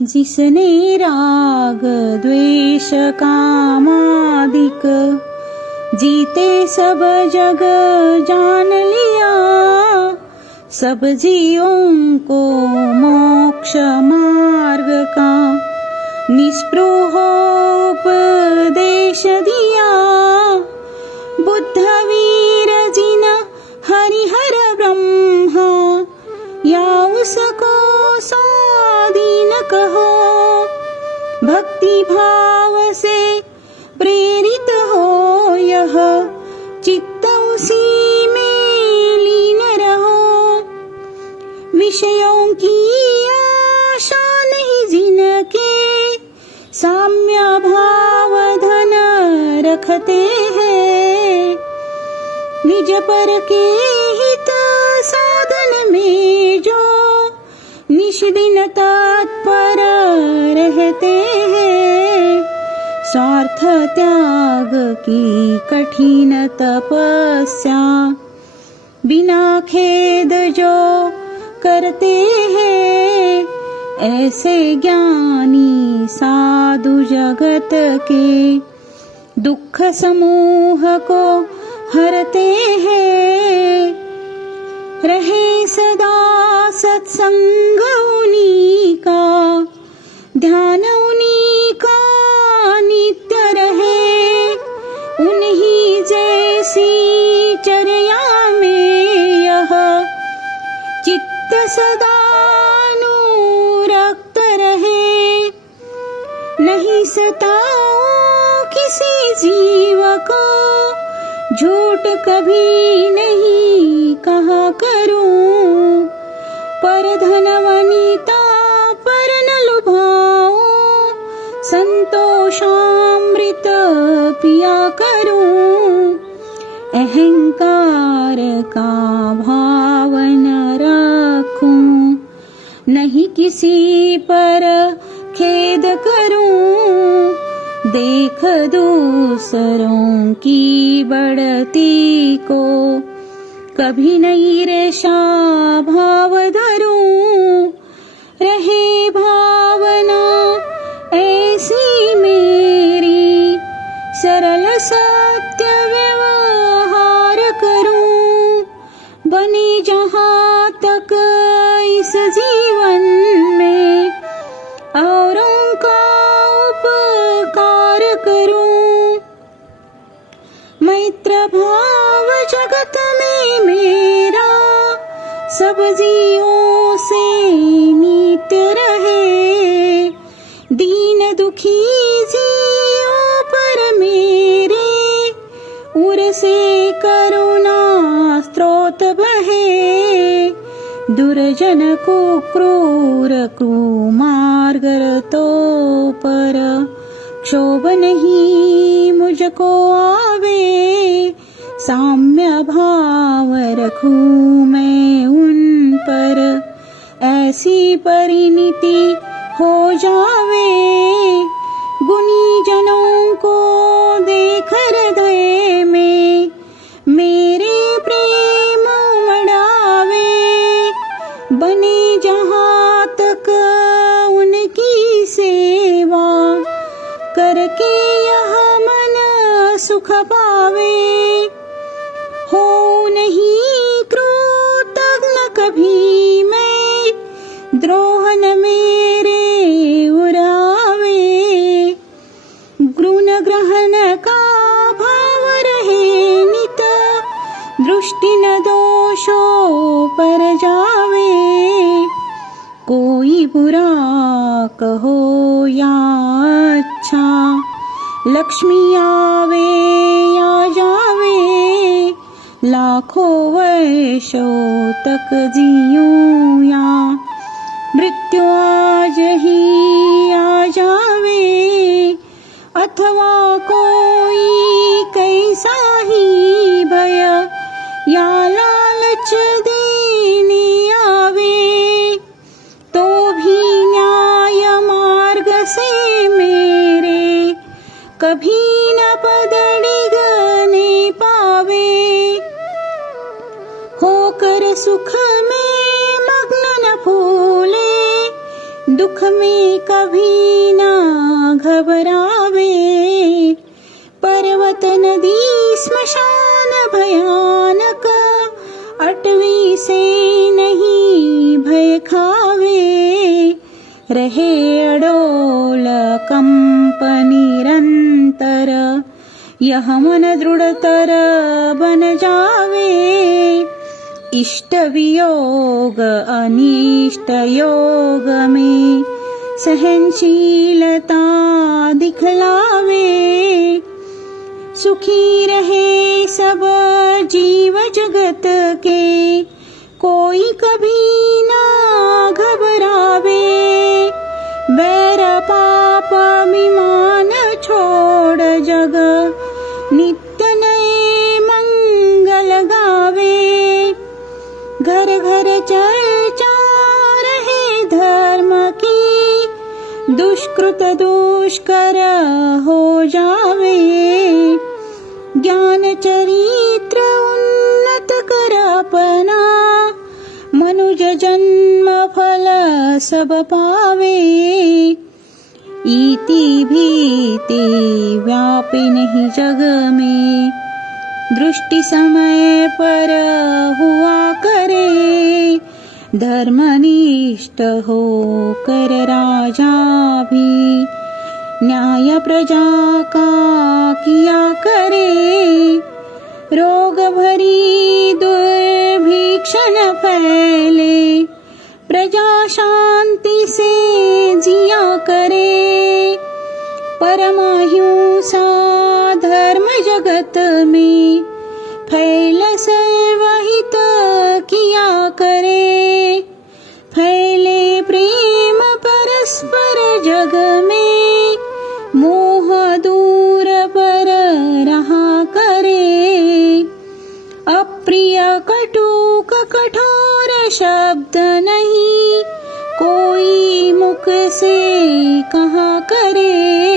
जिसने राग द्वेष कामादिक जीते सब जग जान लिया, सब जीवों को मोक्ष मार्ग का निस्पृहोपदेश दिया। बुद्ध वीर जिन हरिहर ब्रह्मा, या उसको स्वाधीन कहो। भक्ति भाव से प्रेरित हो यह चित्त उसी में लीन रहो। विषयों की आशा नहीं जिनके, साम्य भाव धन रखते हैं। निज पर के हित साधन में जो निष्दिन तत्पर रहते हैं। स्वार्थ त्याग की कठिन तपस्या बिना खेद जो करते हैं, ऐसे ज्ञानी साधु जगत के दुख समूह को हरते हैं। रहे सदा सत्संग उन्हीं का, ध्यान उन्हीं का नित्य रहे। उन्हीं जैसी चर्या में यह चित्त सदा अनुरक्त रहे। नहीं सताओ किसी जीव को, झूठ कभी नहीं कहा करूं। पर धन वनिता पर न लुभाओ, संतोषामृत पिया करूं। अहंकार का भाव न रखूं, नहीं किसी पर खेद करूं। देख दूसरों की बढ़ती को, कभी नहीं ईर्ष्या भाव धरूं। रहे भावना ऐसी मेरी, सरल सत्य व्यवहार करूं। बने जहाँ तक इस जीवन में, औरों का उपकार करूं। मैत्र भाव जगत में मेरा, सब जीवों से नित्य रहे। दीन दुखी जीवों पर मेरे, उर से करुणा स्रोत बहे। दुर्जन को क्रूर कुमार्गरतों पर, क्षोभ नहीं मुझको आवे। साम्य भाव रखूं मैं उन पर, ऐसी परिणति हो जावे। गुणी जनों को देख हृदय में, मेरे प्रेम उमड़ावे। बने जहाँ तक उनकी सेवा, करके यह मन सुख पावे। हो नहीं कृतज्ञ कभी मैं, द्रोह न मेरे उरावे। गुण ग्रहण का भाव रहे नित, दृष्टि न दोषों पर जावे। कोई बुरा कहो या अच्छा, लक्ष्मी आवे या जावे। लाखों वर्षों तक जीऊं या मृत्यु आज ही आ जावे। अथवा कोई कैसा ही भय या लालच देने आवे, तो भी न्याय मार्ग से मेरे कभी न पदडिगने पावे। होकर सुख में मग्न न फूले, दुख में कभी ना घबरावे। पर्वत नदी स्मशान भयानक, अटवी से नहीं भय खावे। रहे अडोल कंप निरंतर, यह मन दृढ़तर बन जावे। इष्ट वियोग अनिष्ट योग में सहनशीलता दिखलावे। सुखी रहे सब जीव जगत के, कोई कभी ना घबरावे। बैर पाप अभिमान छोड़ जग, नित्य नए मंगल गावे। घर घर चर्चा रहे धर्म की, दुष्कृत दुष्कर हो जावे। ज्ञान चरित्र उन्नत कर अपना, मनुज जन्म फल सब पावे। इति भीति व्यापी नहीं जग में, दृष्टि समय पर हुआ करे। धर्मनिष्ठ हो कर राजा भी, न्याय प्रजा का किया करे। रोग भरी दुर्भिक्षण फैले, प्रजा शांति से जिया करे। परमाहिंसा धर्म जगत में, फैल सर्वहित किया करे। फैले प्रेम परस्पर जग में, मोह दूर पर रहा करे। अप्रिय कटुक कठोर शब्द नहीं, कोई मुख से कहा करे।